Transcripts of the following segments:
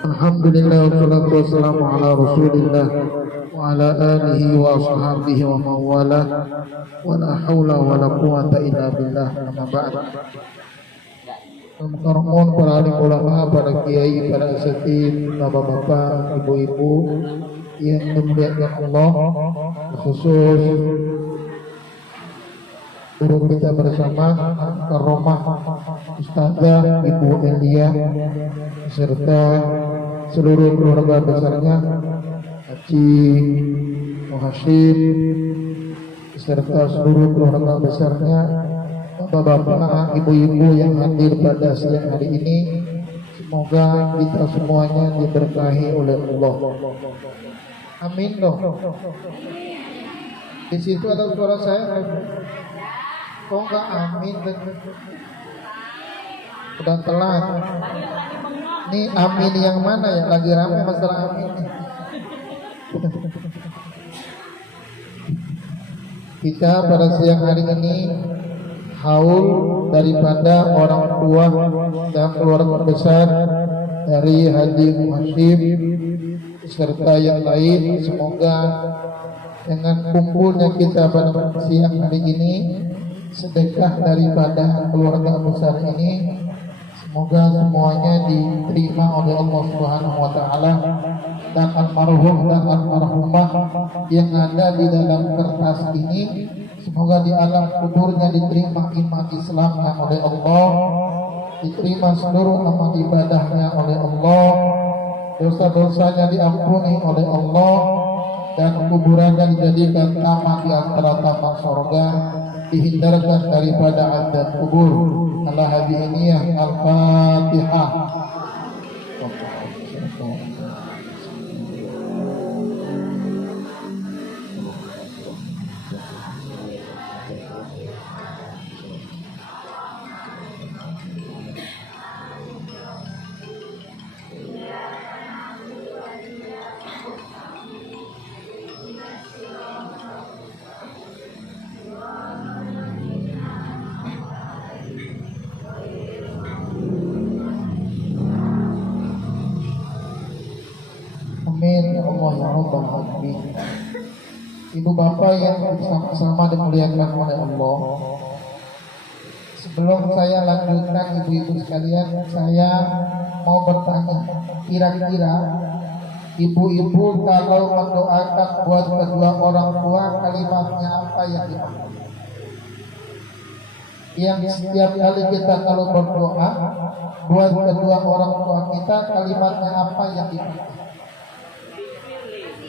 Alhamdulillah wassalatu wassalamu ala Rasulillah wa ala alihi wa ashabihi wa mawala wa la haula wa la quwata illa billah. Amma ba'd. Mohon para alim ulama, para kiai, para asatidz, bapak-bapak, ibu-ibu yang dimuliakan Allah, khusus guru kita bersama Karomah Ustazah Ibu Elia serta seluruh keluarga besarnya Haji Muhashim serta seluruh keluarga besarnya bapak-bapak, ibu-ibu yang hadir pada siang hari ini. Semoga kita semuanya diberkahi oleh Allah. Amin dong. Di situ ada suara saya. Kok enggak amin? Udah telat. Ini amin yang mana ya? Lagi ramai masalah amin nih. Kita pada siang hari ini haul daripada orang tua dan keluarga besar dari Haji Muhashim serta yang lain. Semoga dengan kumpulnya kita pada siang hari ini, sedekah daripada keluarga besar ini, semoga semuanya diterima oleh Allah Subhanahu wa taala, dan almarhum dan almarhumah yang ada di dalam kertas ini semoga di alam kuburnya diterima iman Islamnya oleh Allah, diterima seluruh amal ibadahnya oleh Allah, dosa-dosanya diampuni oleh Allah, dan kuburannya dijadikan taman di antara taman surga, dihindarkan daripada azab kubur. Al-Hadiyah Al-Fatihah. Amin ya Allah ya Rabbal alamin. Ibu bapak yang sama-sama dimuliakan oleh Allah, sebelum saya lanjutkan ibu-ibu sekalian, saya mau bertanya, kira-kira ibu-ibu kalau mendoakan buat kedua orang tua, kalimatnya apa yang dipakai? Yang setiap kali kita kalau berdoa buat kedua orang tua kita, kalimatnya apa yang dipakai?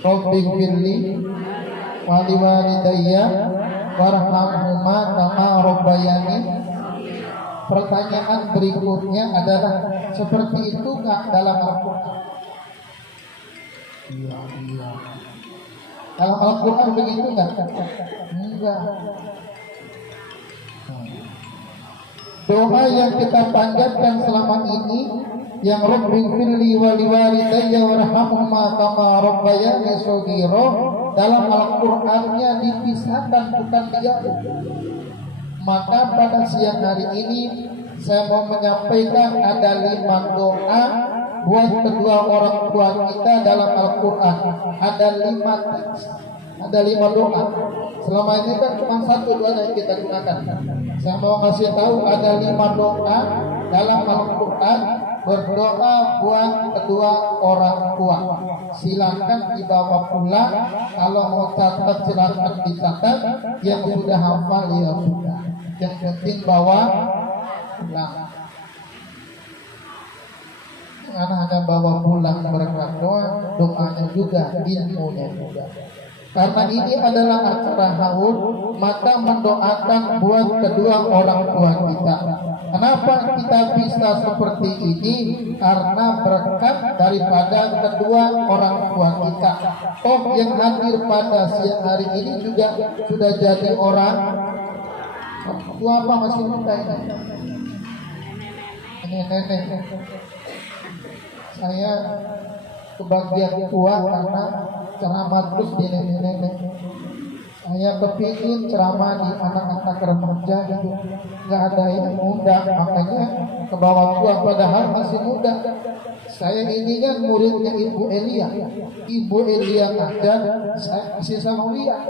Rabbighfirli wa liwalidayya warhamhuma kama rabbayani. Pertanyaan berikutnya adalah, seperti itu enggak dalam Al-Quran? Iya. Dalam Al-Quran begitu enggak? Enggak. Doa yang kita panjatkan selama ini, yang Rabbighfirli wa liwalidayya warhamhuma kama rabbayani shaghira, dalam Al-Qur'annya dipisahkan, bukan diadu. Maka pada siang hari ini saya mau menyampaikan ada 5 doa buat kedua orang tua kita dalam Al-Quran. Ada 5 teks, ada 5 doa. Selama ini kan cuma 1 doa yang kita gunakan. Saya mau kasih tahu ada 5 doa dalam Al-Quran, berdoa buat kedua orang tua. Silakan dibawa pulang. Kalau mau catat silakan dicatat. Yang sudah hafal ya sudah. Yang penting bawa pulang. Jangan hanya bawa pulang berkat doa, doanya juga, ilmunya juga. Karena ini adalah acara haul, maka mendoakan buat kedua orang tua kita. Kenapa kita bisa seperti ini? Karena berkat daripada kedua orang tua kita. Oh, yang hadir pada siang hari ini juga sudah jadi orang tua apa masih muda ini? Ini nenek. Saya kebagian tua karena ceramah terus di nenek-nenek. Saya kepingin ceramah di anak-anak remaja itu nggak ada yang muda, makanya ke bawah tua padahal masih muda. Saya ini kan muridnya Ibu Elia. Ibu Elia ngajar, saya masih sama dia.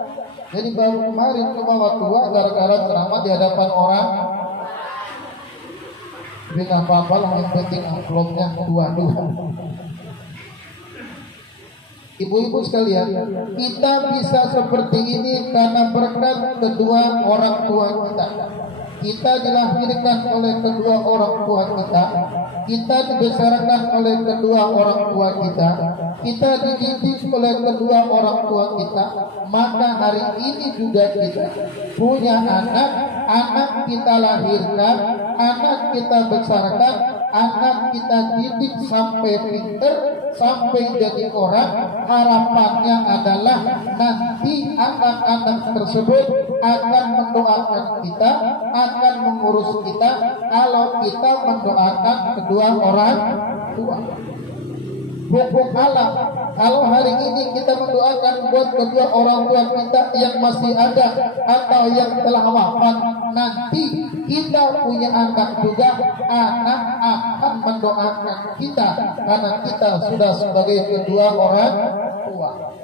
Jadi baru kemarin ke bawah tua gara-gara ceramah di hadapan orang. Tapi nggak apa-apa lah, yang penting amplopnya dua-dua. Ibu-ibu sekalian, kita bisa seperti ini karena berkat kedua orang tua kita. Kita dilahirkan oleh kedua orang tua kita. Kita dibesarkan oleh kedua orang tua kita dididik oleh kedua orang tua kita. Maka hari ini juga kita punya anak kita lahirkan, anak kita besarkan, anak kita didik sampai pinter, sampai jadi orang. Harapannya adalah nanti anak-anak tersebut akan mendoakan kita, akan mengurus kita kalau kita mendoakan kedua orang tua. Hukum alam, kalau hari ini kita mendoakan buat kedua orang tua kita yang masih ada atau yang telah wafat, nanti kita punya anak juga, anak akan mendoakan kita karena kita sudah sebagai kedua orang tua.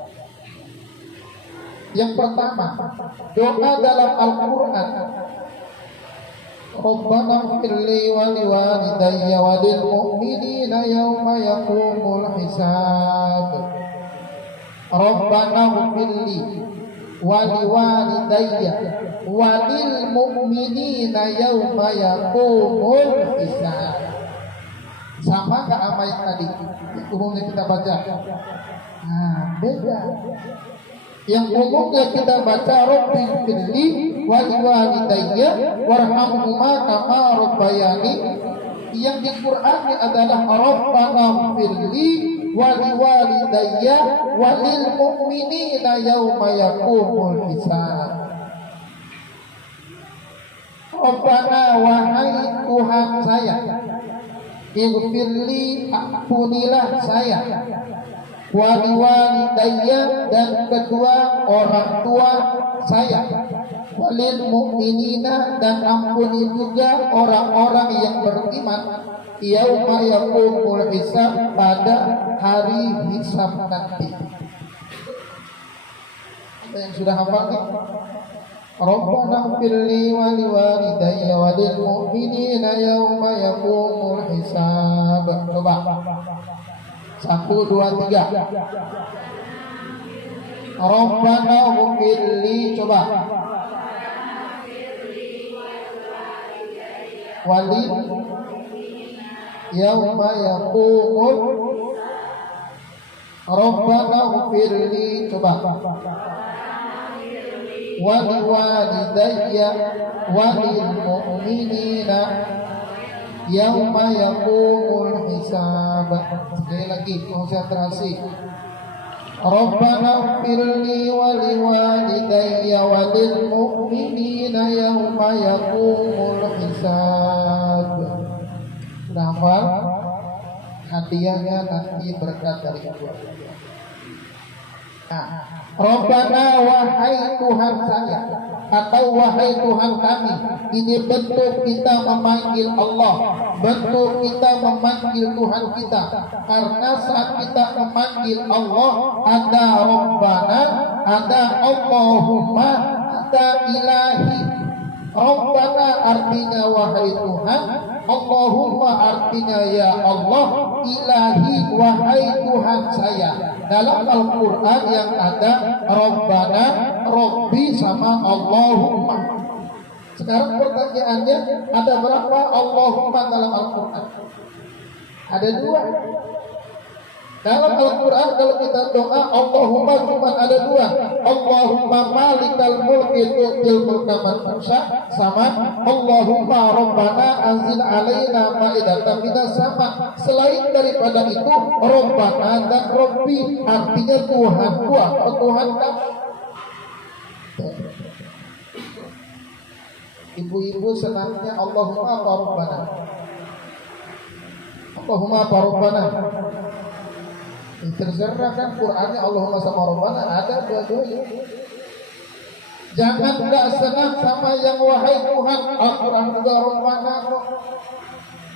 Yang pertama, doa dalam Al-Quran, Rabbana ighfirli wa liwalidayya wa lil mu'minina yawma yaqumul hisab. Rabbana ighfirli wa liwalidayya wa lil mu'minina yawma yaqumul hisab. Sama enggak sama yang tadi? Umumnya kita baca. Nah, beda. Yang umumnya kita baca Rabbi firli wa liwalidayya warhamhuma kama rabbayani. Yang di Quran adalah Rabbana firli wa liwalidayya wa lil mu'minina yauma yaqumul hisab. Rabbana, wahai Tuhan saya, ighfirli, ampunilah saya, waliwalidayya, dan kedua orang tua saya, walil mu'minina, dan ampuni juga orang-orang yang beriman, yauma yaqumul hisab, pada hari hisab nanti. Ada yang sudah hafal nih? Rabbana ighfirli wa liwalidayya wa lil mu'minina yauma yaqumul hisab. Coba 1, 2, 3. Rabbana ighfirli, coba. Walil yauma yaqumul. Rabbana ighfirli, coba. Waliwalidayya walil mu'minina yauma yaqumul hisab. Sekali lagi konsentrasi. Rabbana ighfirli wa liwalidayya wa lil mu'minina yauma yaqumul hisab. Sudah hafal? Hadiahnya nanti berkat dari Allah. Nah, Rabbana, wahai Tuhan saya, atau wahai Tuhan kami, ini bentuk kita memanggil Allah, bentuk kita memanggil Tuhan kita. Karena saat kita memanggil Allah, ada Rabbana, ada Allahumma, ada Ilahi. Rabbana artinya wahai Tuhan, Allahumma artinya ya Allah, Ilahi wahai Tuhan saya. Dalam Al-Quran yang ada Rabbana, Rabbi sama Allahumma. Sekarang pertanyaannya, ada berapa Allahumma dalam Al-Quran? Ada 2. Dalam Al-Quran kalau kita doa Allahumma cuma ada 2. Allahumma malikal mulki tu'til mulka man tasha, sama Allahumma rabbana anzil alaina ma'idatan minas sama. Selain daripada itu, Rabbana dan Rabbi artinya Tuhanku atau Tuhan kamu. Ibu-ibu senangnya Allahumma apa Rabbana? Allahumma apa Rabbana? Terserah kan, Qur'annya Allahumma sama Rabbana ada dua-duanya. Jangan gak senang sama yang wahai Tuhan. Al-Quran juga Rabbana,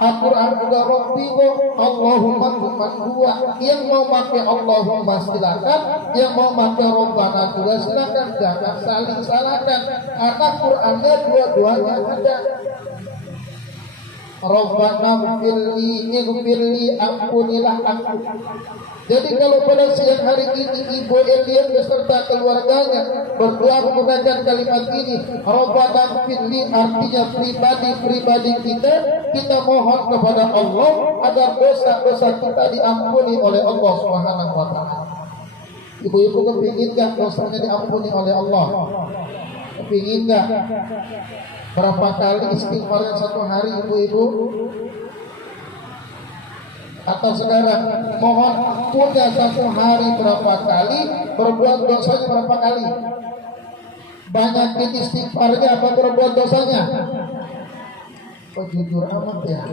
Al-Quran juga Rabbiku, Allahumma tuman huwa. Yang mau pakai Allahumma silakan, yang mau pakai Rabbana juga silakan. Jangan saling salahkan, karena Qurannya dua-duanya ada. Rabbana gfirli, ampunilah aku. Jadi kalau pada siang hari ini Ibu Elian beserta keluarganya berdoa menggunakan kalimat ini, Rabbana gfirli, artinya pribadi kita mohon kepada Allah agar dosa-dosa kita diampuni oleh Allah Subhanahu wa taala. Ibu-ibu kepingin gak dosanya diampuni oleh Allah? Kepingin gak? Berapa kali istighfar satu hari ibu-ibu? Atau sekarang mohon punya satu hari berapa kali, berbuat dosanya berapa kali? Banyakin istighfarnya apa berbuat dosanya? Oh, jujur amat ya.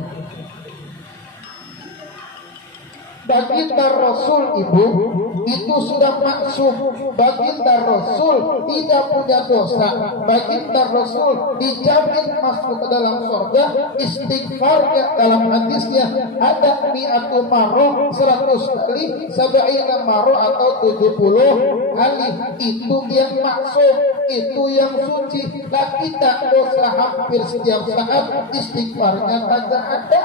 Baginda Rasul ibu itu sudah maksum. Baginda Rasul tidak punya dosa. Baginda Rasul dijamin masuk ke dalam surga. Istighfarnya dalam hadisnya ada mi'atu marrah, 100 kali, 70 marrah atau 70 kali. Itu yang maksum, itu yang suci. Dan kita dosa hampir setiap saat, istighfarnya kagak ada.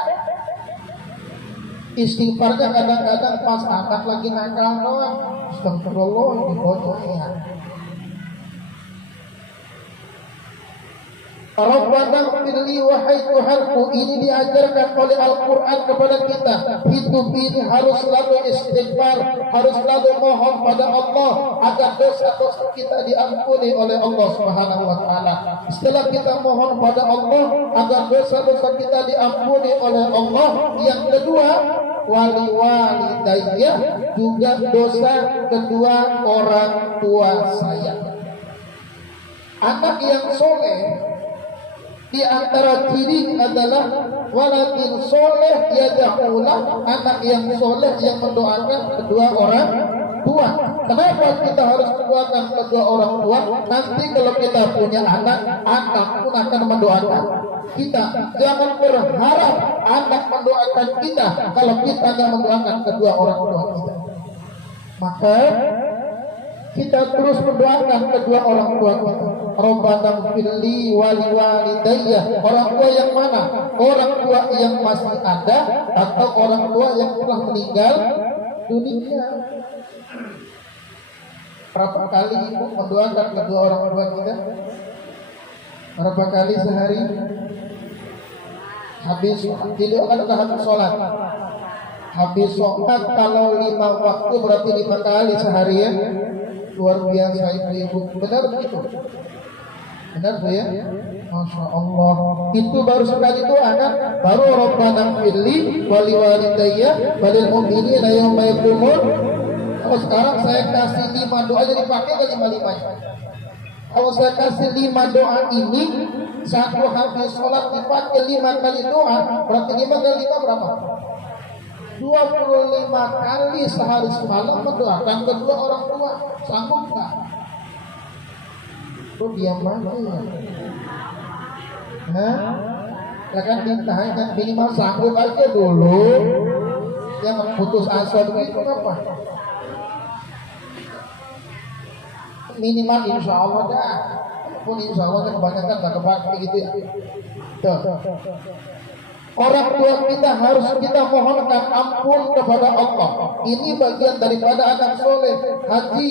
Istighfarnya kadang-kadang pas anak lagi nakal doang. Astagfirullah, dibodohnya. Rabbana gfirli, wahai Tuhanku. Ini diajarkan oleh Al-Quran kepada kita. Hidup ini harus selalu istighfar, harus selalu mohon pada Allah agar dosa-dosa kita diampuni oleh Allah Subhanahu wa taala. Setelah kita mohon pada Allah agar dosa-dosa kita diampuni oleh Allah, yang kedua, wali-walidayya, juga dosa kedua orang tua saya. Anak yang soleh di antara ciri adalah waladin soleh yad'ulah, anak yang soleh yang mendoakan kedua orang tua. Kenapa kita harus mendoakan kedua orang tua? Nanti kalau kita punya anak pun akan mendoakan kita. Jangan berharap anak mendoakan kita kalau kita tidak mendoakan kedua orang tua kita. Maka kita terus mendoakan kedua orang tua kita. Rabbana gfirli waliwalidayya. Orang tua yang mana? Orang tua yang masih ada atau orang tua yang telah meninggal dunia? Berapa kali ibu mendoakan kedua orang tua kita? Berapa kali sehari? Habis habis sholat. Habis sholat kalau 5 waktu berarti 5 kali sehari ya. Luar biasa ibu-ibu. Benar begitu? Benar Bu ya? Masya Allah. Itu baru sekali doa kan? Baru Rabbana gfirli waliwalidayya walil mu'minina yauma yaqumul. Kalau sekarang saya kasih 5 doa jadi pakai ke 5-5-nya. Kalau saya kasih 5 doa ini, satu habis sholat dipakai 5 kali doa, berarti 5 kali 5 berapa? 25 kali sehari semalam mendoakan kedua orang tua. Sanggup nggak? Tuh diam aja ya. Ya kan ditanya minimal sanggup aja dulu. Yang putus asa begitu apa? Minimal insya Allah dah. Pun insya Allah kan kebanyakan nggak kebakti gitu ya. Tuh. Orang tua kita harus kita mohonkan ampun kepada Allah. Ini bagian daripada anak soleh. Haji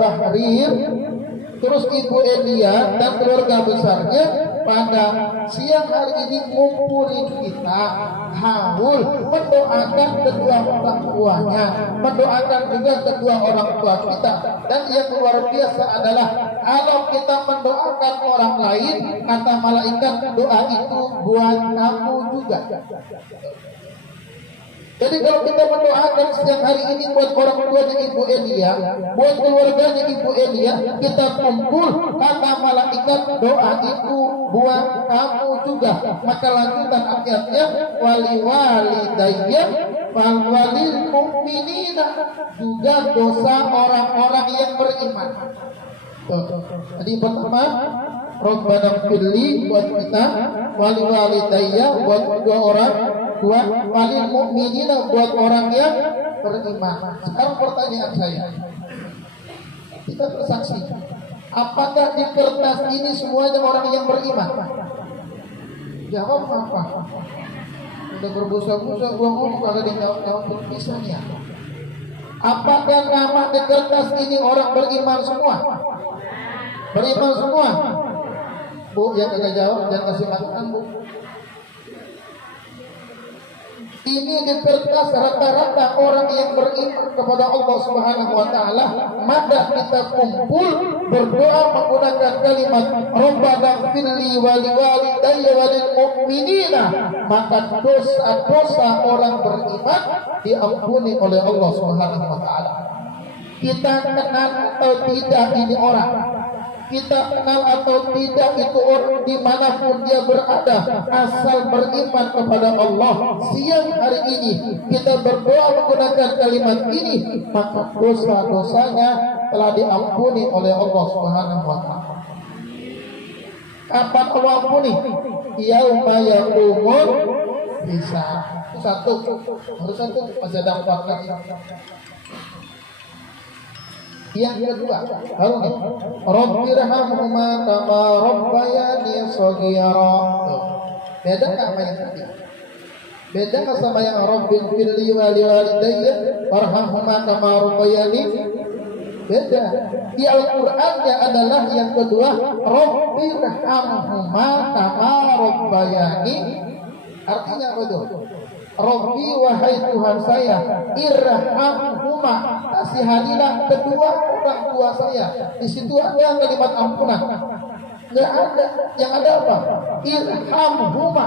Bahrir, terus Ibu Elia dan keluarga besarnya pada siang hari ini ngumpulin kita haul mendoakan kedua orang tuanya, mendoakan juga kedua orang tua kita. Dan yang luar biasa adalah kalau kita mendoakan orang lain, kata malaikat doa itu buat kamu juga. Jadi kalau kita mendoakan setiap hari ini buat orang tuanya Ibu Elia, buat keluarganya Ibu Elia, kita kumpul, kata malaikat doa itu buat kamu juga. Maka lanjutan ayatnya, wali-walidayya walil mu'minina, juga dosa orang-orang yang beriman. Jadi pertama, Rabbana firli buat kita, wali walidayya buat dua orang, dua walil mu'minina buat orang yang beriman. Sekarang pertanyaan saya, kita bersaksi, apakah di kertas ini semuanya orang yang beriman? Jawab apa? Udah berbusa-busa gua ngomong kalau dijawab pisahnya. Apakah nama di kertas ini orang beriman semua? Beriman semua? Bu, yang kagak jawab jangan kasih makan, Bu. Ini di kertas rata-rata orang yang beriman kepada Allah Subhanahu wa taala, maka kita kumpul berdoa menggunakan kalimat Rabbana firli wa liwalidayya wa lil mu'minina, maka dosa-dosa orang beriman diampuni oleh Allah Subhanahu wa taala. Kita kenal atau tidak ini orang, kita kenal atau tidak itu orang dimanapun dia berada, asal beriman kepada Allah, siang hari ini kita berdoa menggunakan kalimat ini, maka dosa-dosanya telah diampuni oleh Allah Subhanahu wa taala. Kapan Allah ampuni? Yauma yaqumul hisab. Satu, harus satu, masih ada 4 lagi. Yang kedua, harus nih, Rabbirhamhuma kama rabbayani shaghira. Beda nggak sama yang tadi? Beda nggak sama yang Rabbir firli wa liwalidayya warhamhuma kama rabbayani? Beda. Di Al-Qur'annya adalah yang kedua, Rabbirhamhuma kama rabbayani. Artinya apa itu? Rabbi wahai Tuhan saya, irhamhuma, kasihanilah kedua orang tua saya. Di situ ada kalimat ampunan. Enggak ada. Yang ada apa? Irhamhuma.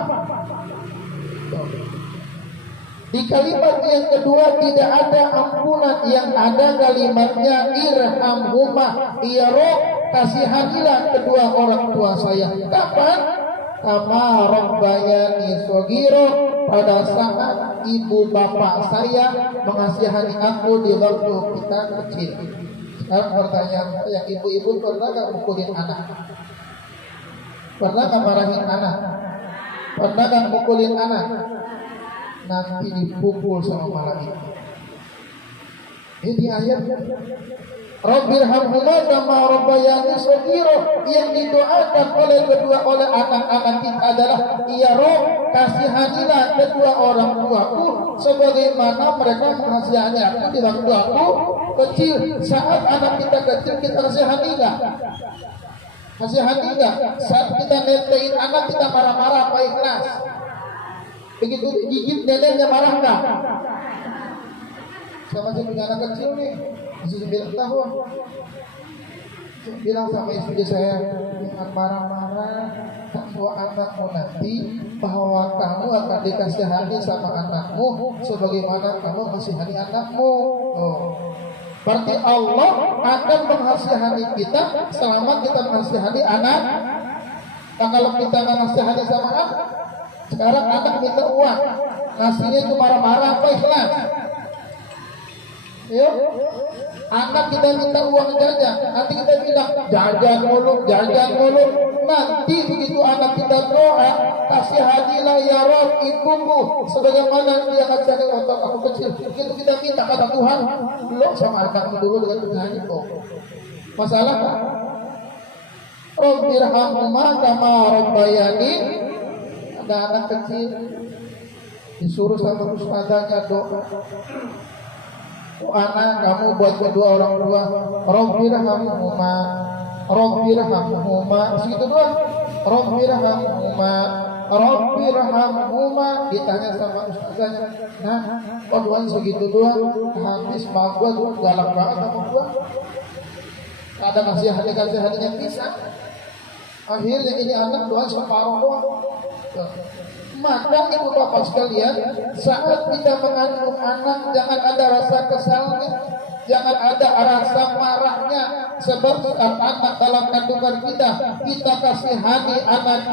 Di kalimat yang kedua tidak ada ampunan, yang ada kalimatnya irhamhuma. Ya Rabb, kasihanilah kedua orang tua saya. Kapan? Kama rabbayani shaghira, pada saat ibu bapak saya mengasihani aku di waktu kita kecil. Sekarang pertanyaan saya, ibu-ibu pernah gak mukulin anak? Pernah gak marahin anak? Pernah gak mukulin anak? Nanti dipukul sama malaikat. Ini ayat Rabbirhamhuma kama rabbayani shaghira, yang didoakan oleh anak-anak kita adalah, ya Rabb, kasihanilah kedua orang tuaku sebagaimana mereka mengasihani aku di waktu aku kecil. Saat anak kita kecil kita kasihani enggak? Kasihani enggak? Saat kita netein anak kita marah-marah apa ikhlas? Begitu digigit neneknya marah enggak? Sama si punya anak kecil nih, masih 9 tahun, bilang sama istri saya, jangan marah-marah, kamu anakmu nanti, bahwa kamu akan dikasihani sama anakmu sebagaimana kamu kasihani anakmu. Berarti Allah akan mengasihani kita selama kita mengasihani anak. Kalau kita mengasihani sama anak, sekarang anak minta uang, ngasihnya itu marah-marah apa ikhlas? Ya, anak kita minta uang jajan, nanti kita bilang jajan mulu. Nanti begitu anak kita doa, kasihanilah ya Rabb ibuku sebagaimana dia kasihani waktu aku kecil. Begitu kita minta kata Tuhan, belum sama anak dulu dengan Tuhan itu. Masalah Rabbirhamhuma kama rabbayani. Ada anak kecil disuruh sama ustazanya doa. Anak kamu buat kedua orang tua, Rabbirhamhuma, segitu doang. Rabbirhamhuma, ditanya sama ustazanya, nah, kok doang segitu doang? Habis mak gua tuh galak banget sama gua. Ada kasih yang bisa. Akhirnya ini anak doang separuh doang. Maka ibu bapak sekalian, saat kita mengandung anak, jangan ada rasa kesalnya, jangan ada rasa marahnya. Sebab anak dalam kandungan kita kasihani anak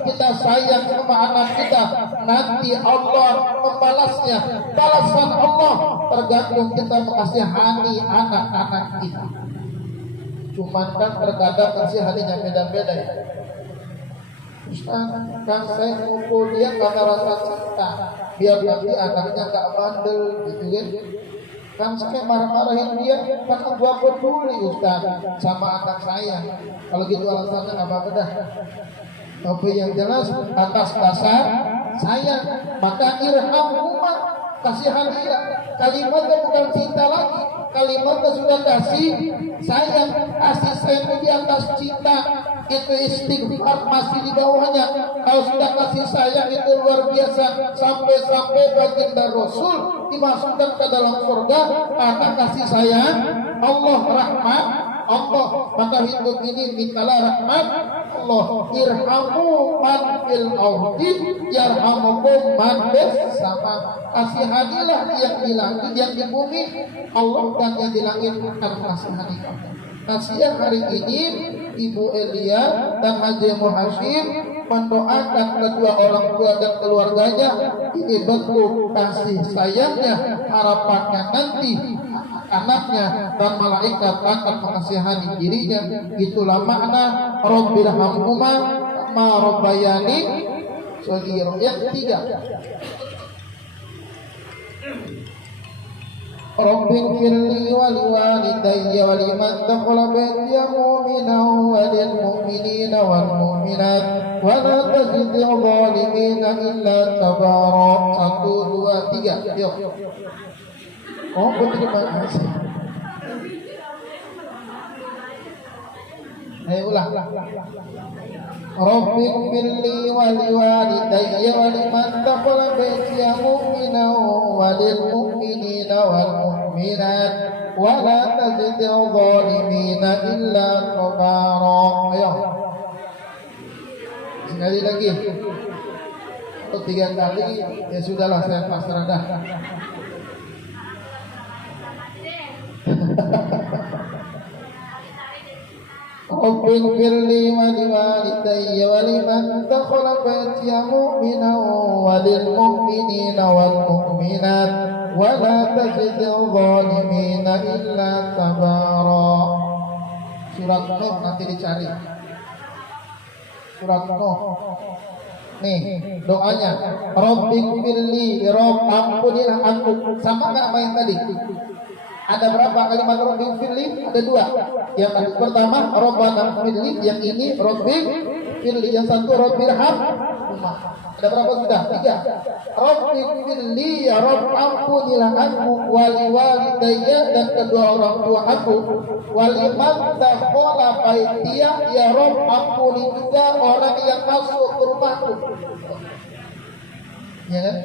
kita sayang sama anak kita. Nanti Allah membalasnya. Balasan Allah tergantung kita mengasihani anak-anak kita. Cuman kan terkadang kasih hatinya beda-beda ya. Ustaz, kan saya mukul dia karena rasa cinta, biar nanti anaknya gak bandel gitu kan. Kan saya marah-marahin dia karena gua peduli Ustaz sama anak saya. Kalau gitu alasannya gak apa-apa dah. Tapi yang jelas atas dasar sayang, maka irhamhuma, kasihan dia. Kalimatnya bukan cinta lagi, kalimatnya sudah kasih sayang. Kasih sayang di atas cinta itu istighfar masih di bawahnya. Kalau sudah kasih sayang itu luar biasa, sampai baginda Rasul dimasukkan ke dalam surga karena kasih sayang Allah, rahmat Allah. Maka hidup ini mintalah rahmat Allah. Irhamu man fil ardi yarhamukum man fis sama. Kasihanilah yang di langit, yang di bumi, Allah dan yang di langit akan kasihani kamu. Nah, siang hari ini Ibu Elia dan Haji Muhashim mendoakan kedua orang tua dan keluarganya. Ini bentuk kasih sayangnya, harapannya nanti anaknya dan malaikat akan mengasihani dirinya. Itulah makna Rabbirhamhuma ma rabbayani shaghira. Yang ketiga, Rabbing firli wa liwalidayya wa liman dakhala baitiya mu'minan wa lil mu'minina wal mu'minat wa la tazidil zalimina illa tabara. 1, 2, 3. Yuk. Oh, berterima kasih. Ayo ulang. Rabbing firli wa liwalidayya wa liman dakhala baitiya mu'minan wa lil mu'minina wal mu'minat wa la tazidil zalimina illa tabara. Ayo. Sekali lagi. Atau 3 kali ya sudahlah, saya pasrah dah. Rabbing firli wa liwalidayya wa liman dakhala baitiya mu'minan wa lil mu'minina wal mu'minat wa la tazidil zalimina illa tabara. Surat Nuh nanti dicari. Surat Nuh. Nih doanya, Rabbing firli, Rabb ampunilah aku. Sama nggak sama yang tadi? Ada berapa kalimat Rabbing firli? Ada 2. Yang pertama Rabbana firli, yang ini Rabbing firli, yang satu Rabbirhamhuma. Ada berapa sudah? 3. Rabbing firli, ya Rabb ampunilah aku, waliwalidayya dan kedua orang tua aku, waliman dakhala baitiya, ya Rabb ampuni juga orang yang masuk ke rumahku. Ya kan?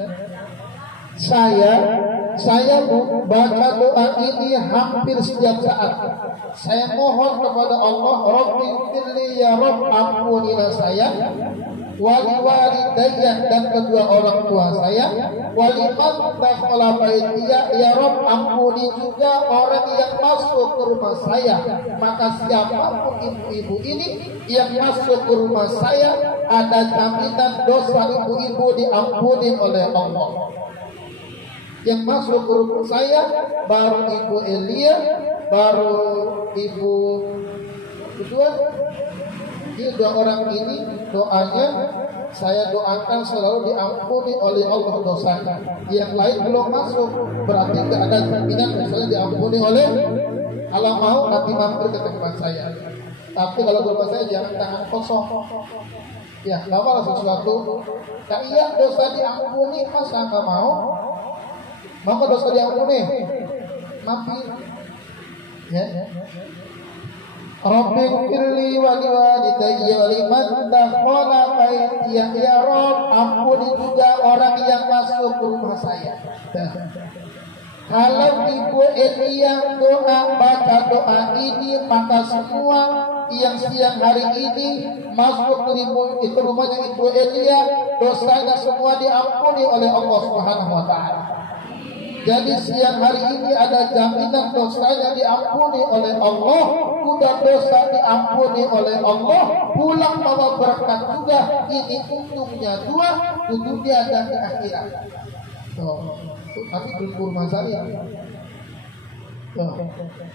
Saya baca doa ini hampir setiap saat. Saya mohon kepada Allah, Rabbi firli, ya Rabb ampunilah saya, waliwalidayya dan kedua orang tua saya, waliman dakhala baitiya, ya Rabb ampuni juga orang yang masuk ke rumah saya. Maka siapapun ibu-ibu ini yang masuk ke rumah saya, ada jaminan dosa ibu-ibu diampuni oleh Allah. Yang masuk ke rumah saya baru Ibu Elia, baru Ibu kedua. Ini 2 orang ini doanya saya doakan selalu diampuni oleh Allah dosanya. Yang lain belum masuk, berarti tidak ada jaminan misalnya diampuni oleh Allah. Mau nanti mampir ke tempat saya. Tapi kalau ke rumah saya jangan tangan kosong. Ya, nggak apa sesuatu. Nah, iya dosa diampuni, masa nggak mau? Maka dosa diampuni, mampir. Ya. Rabbing firli wa liwalidayya wa liman dakhala baitiya, ya Rabb ampuni juga orang yang masuk ke rumah saya. Kalau Ibu Elia baca doa ini, maka semua yang siang hari ini masuk ke rumahnya Ibu Elia, dosanya semua diampuni oleh Allah Subhanahu wa taala. Jadi siang hari ini ada jaminan dosanya diampuni oleh Allah, sudah dosa diampuni oleh Allah, pulang bawa berkat juga. Ini untungnya 2, di dunia dan di akhirat. Tapi belum rumah saya.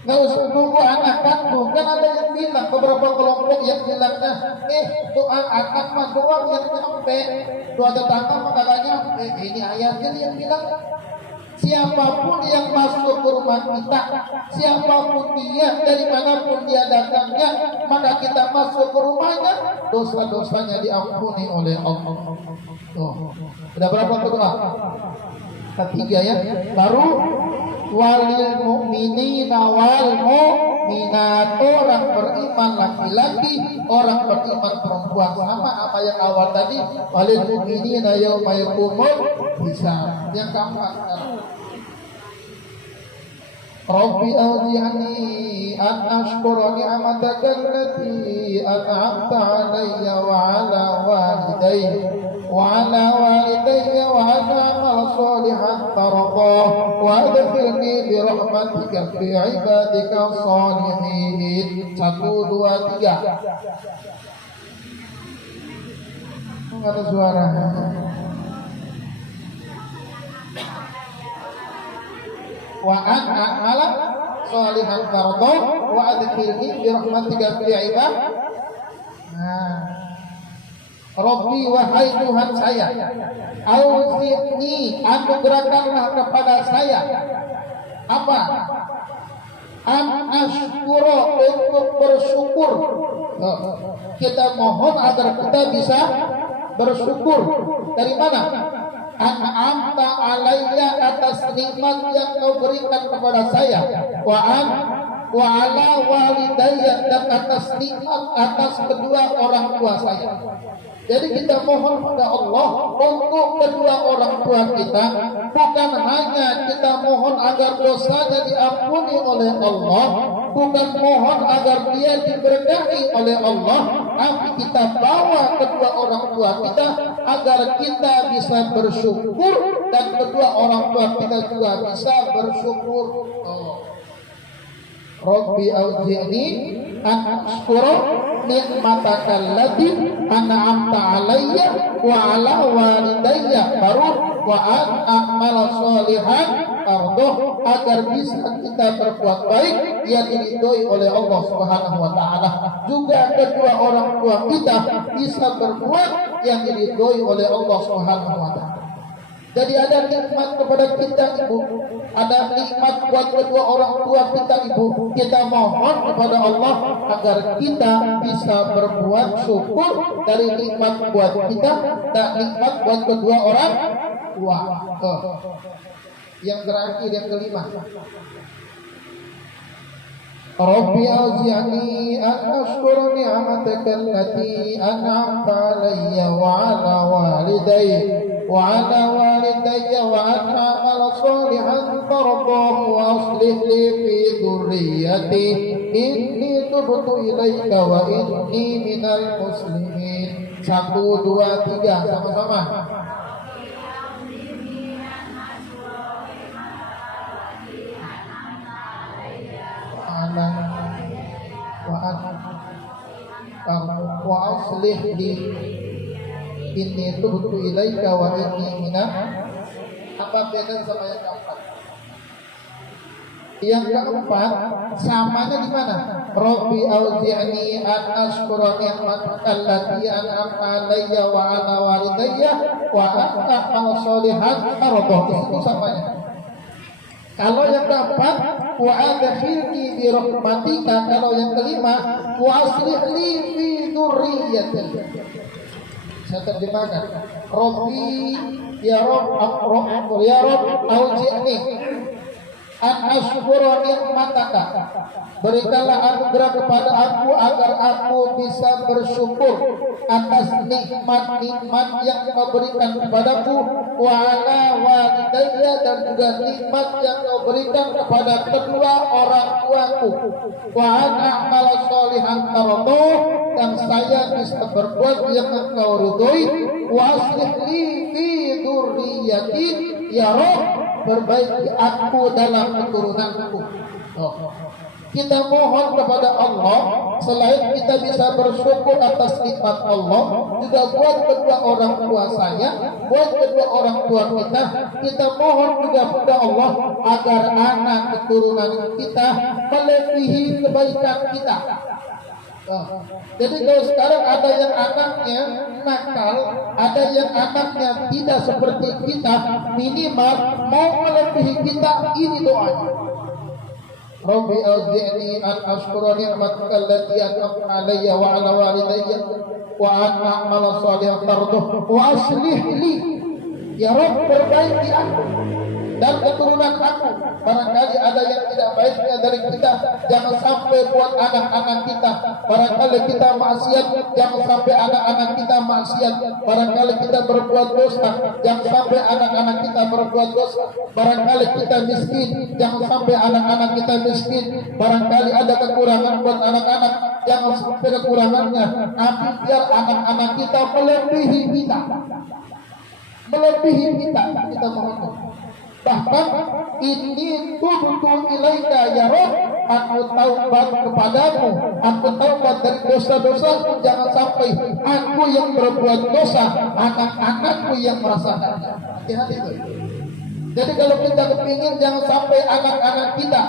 Nggak usah nunggu anak kandung. Kan ada yang bilang, beberapa kelompok yang bilangnya, doa anak mah doang yang nyampe, doa tetangga mah kagak nyampe. Ini ayatnya yang bilang, siapapun yang masuk ke rumah kita, siapapun dia, dari manapun dia datangnya, maka kita masuk ke rumahnya, dosa-dosanya diampuni oleh Allah. Udah berapa doa? Ketiga ya. Baru walil mu'minina wal mu'minat, orang beriman laki-laki, orang beriman perempuan, sama apa yang awal tadi, walil mu'minina yauma yaqumul hisab. Yang keempat, Rabbi awzi'ni an ashkura ni'mataka allati an'amta 'alayya wa 'ala walidayya وعلى والدي وأن أعمل صالحا ترضاه وأدخلني برحمتك في عبادك الصالحين. 1, 2, 3. Enggak ada suara. Wa an a'mala sholihan tardah wa adkhilni bi rahmatika fi ibadika. Rabbi, wahai Tuhan saya, auzi'ni, anugerahkanlah kepada saya apa? An ashkura, untuk bersyukur. Kita mohon agar kita bisa bersyukur. Dari mana? An'amta alayya, atas nikmat yang kau berikan kepada saya. Wa ala walidayya, dan atas nikmat atas kedua orang tua saya. Jadi kita mohon kepada Allah untuk kedua orang tua kita, bukan hanya kita mohon agar dosanya diampuni oleh Allah, bukan mohon agar dia diberkahi oleh Allah, tapi kita bawa kedua orang tua kita agar kita bisa bersyukur dan kedua orang tua kita juga bisa bersyukur. Rabbi auzi'ni an ashkura ni'mataka allati an'amta 'alayya wa 'ala walidayya, baru wa an a'mala sholihan tardah, agar bisa kita berbuat baik yang diridhoi oleh Allah Subhanahu wa taala. Juga kedua orang tua kita bisa berbuat yang diridhoi oleh Allah Subhanahu wa taala. Jadi ada nikmat kepada kita ibu, ada nikmat buat kedua orang tua kita ibu. Kita mohon kepada Allah agar kita bisa berbuat syukur dari nikmat buat kita dan nikmat buat kedua orang tua. Yang terakhir, yang kelima, Rabbi auzi'ni an ashkura ni'mataka allati an'amta 'alayya wa 'ala walidayya وعلى والدي وأن أعمل صالحا ترضاه وأصلح لي في ذريتي إني تبت إليك وإني من المسلمين. 1, 2, 3 sama-sama. Wa aslih li inni tubtu ilaika wa inni minal. Apa beda sama yang keempat? Yang keempat samanya di mana? Rabbi auzi'ni an ashkura ni'mataka allati an'amta 'alayya wa 'ala walidayya wa an a'mala sholihan tardah. Itu samanya. Kalau yang keempat, wa adkhilni bi rahmatika. Kalau yang kelima, wa aslih li fi dzurriyyati. Saya terjemahkan, Rabbi ya Rabb auzi'ni an ashkura ni'mataka, berikanlah anugerah kepada aku agar aku bisa bersyukur atas nikmat-nikmat yang kau berikan kepadaku, wa ala walidayya, dan juga nikmat yang kau berikan kepada kedua orang tuaku, wa an a'mala sholihan tardah, dan saya bisa berbuat yang engkau ridhoi, wa aslih li fi dzurriyyati, ya Rabb perbaiki aku dalam keturunanku. Kita mohon kepada Allah, selain kita bisa bersyukur atas nikmat Allah, juga buat kedua orang tua saya, buat kedua orang tua kita mohon juga kepada Allah agar anak keturunan kita melebihi kebaikan kita. Jadi kalau sekarang ada yang anaknya nakal, ada yang anaknya tidak seperti kita, minimal mau melebihi kita, ini doanya. Rabbi auzi'ni an ashkura ni'mataka allati an'amta 'alayya wa 'ala walidayya wa an a'mala shalihan tardah wa aslih li. Ya Rabb, perbaiki aku dan keturunan aku. Barangkali ada yang tidak baiknya dari kita, jangan sampai buat anak-anak kita. Barangkali kita maksiat, jangan sampai anak-anak kita maksiat. Barangkali kita berbuat dosa, jangan sampai anak-anak kita berbuat dosa. Barangkali kita miskin, jangan sampai anak-anak kita miskin. Barangkali ada kekurangan buat anak-anak, jangan sampai kekurangannya. Tapi biar anak-anak kita melebihi kita. Melebihi kita mohon. Bahkan ini tubtu ilaika ya Rabb, aku taubat kepadamu, aku taubat dari dosa-dosa, jangan sampai aku yang berbuat dosa, anak-anakku yang merasakannya. Hati-hati itu. Jadi kalau kita kepingin jangan sampai anak-anak kita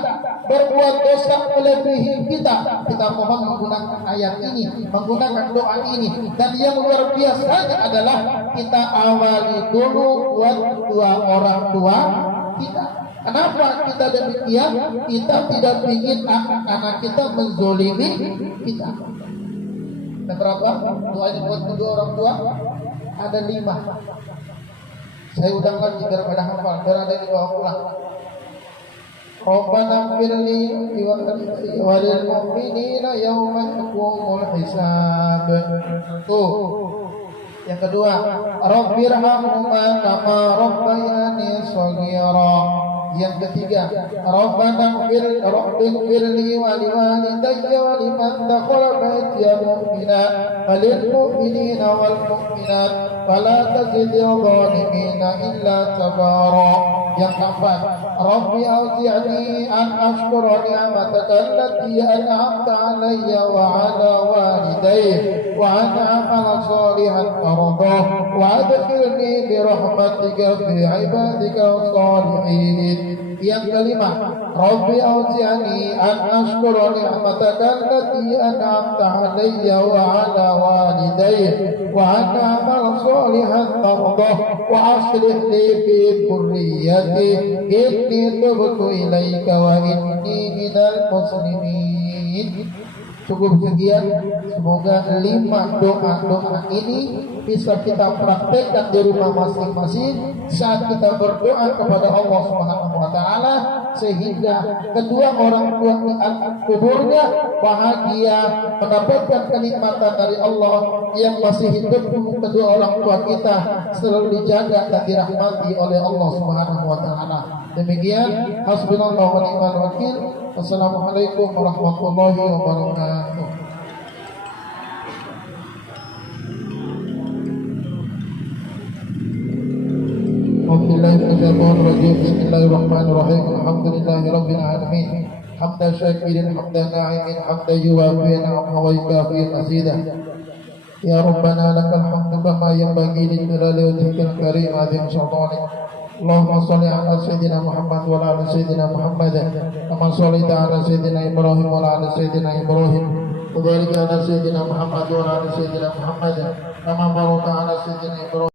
berbuat dosa melebihi kita mohon menggunakan ayat ini, menggunakan doa ini. Dan yang luar biasanya adalah kita awali dulu buat dua orang tua kita. Kenapa kita demikian? Kita tidak ingin anak-anak kita menzolimi kita. Dan berapa doanya buat kedua orang tua? Ada 5. Saya ulang lagi biar pada hafal, biar ada yang dibawa pulang. Rabbana firli walil mu'minina yawma yaqumul hisab. Tuh. Yang kedua, Rabbirhamhuma kama rabbayani shaghira. Yang ketiga, Rabbana firli waliwalidayya wa liman dakhala baitiya mu'mina walil mu'minina wal mu'minat fala tazidil zalimina illa tabara. Yang keempat, Rabbi auzi'ni an ashkura ni'mataka allati an'amta 'alayya wa 'ala walidayya wa an a'mala shalihan tardah wa adkhilni bi rahmatika fi 'ibadika shalihin. Yang kelima, Rabbi auzi'ni an ashkura ni'mataka allati an'amta 'alayya wa 'ala walidayya wa an a'mala shalihan tardah wa aslih li fi dhurriyyati inni tubtu ilaika wa inni minal muslimin. Cukup sekian. Semoga 5 doa-doa ini bisa kita praktekkan di rumah masing-masing saat kita berdoa kepada Allah Subhanahu wa taala, sehingga kedua orang tua di alam kuburnya bahagia mendapatkan kenikmatan dari Allah yang masih hidup. Kedua orang tua kita selalu dijaga dan dirahmati oleh Allah Subhanahu wa taala. Demikian, hasbunallahu wa ni'mal wakil. Wassalamualaikum warahmatullahi wabarakatuh. Bismillahirrahmanirrahim. Alhamdulillahi rabbil alamin. Hamdan syakirin, hamdan na'imin, hamdan yuwafi ni'amahu wa yukafi mazidah. Ya Rabbana lakal hamdu kama yanbaghi li jalali wajhikal karim azim sultanik. Allahumma sholli ala sayyidina Muhammad wa ala sayyidina Muhammad kama shallaita ala sayyidina Ibrahim wa ala sayyidina Ibrahim wa barik ala sayyidina Muhammad wa ala sayyidina Muhammad kama barakta ala sayyidina Ibrahim.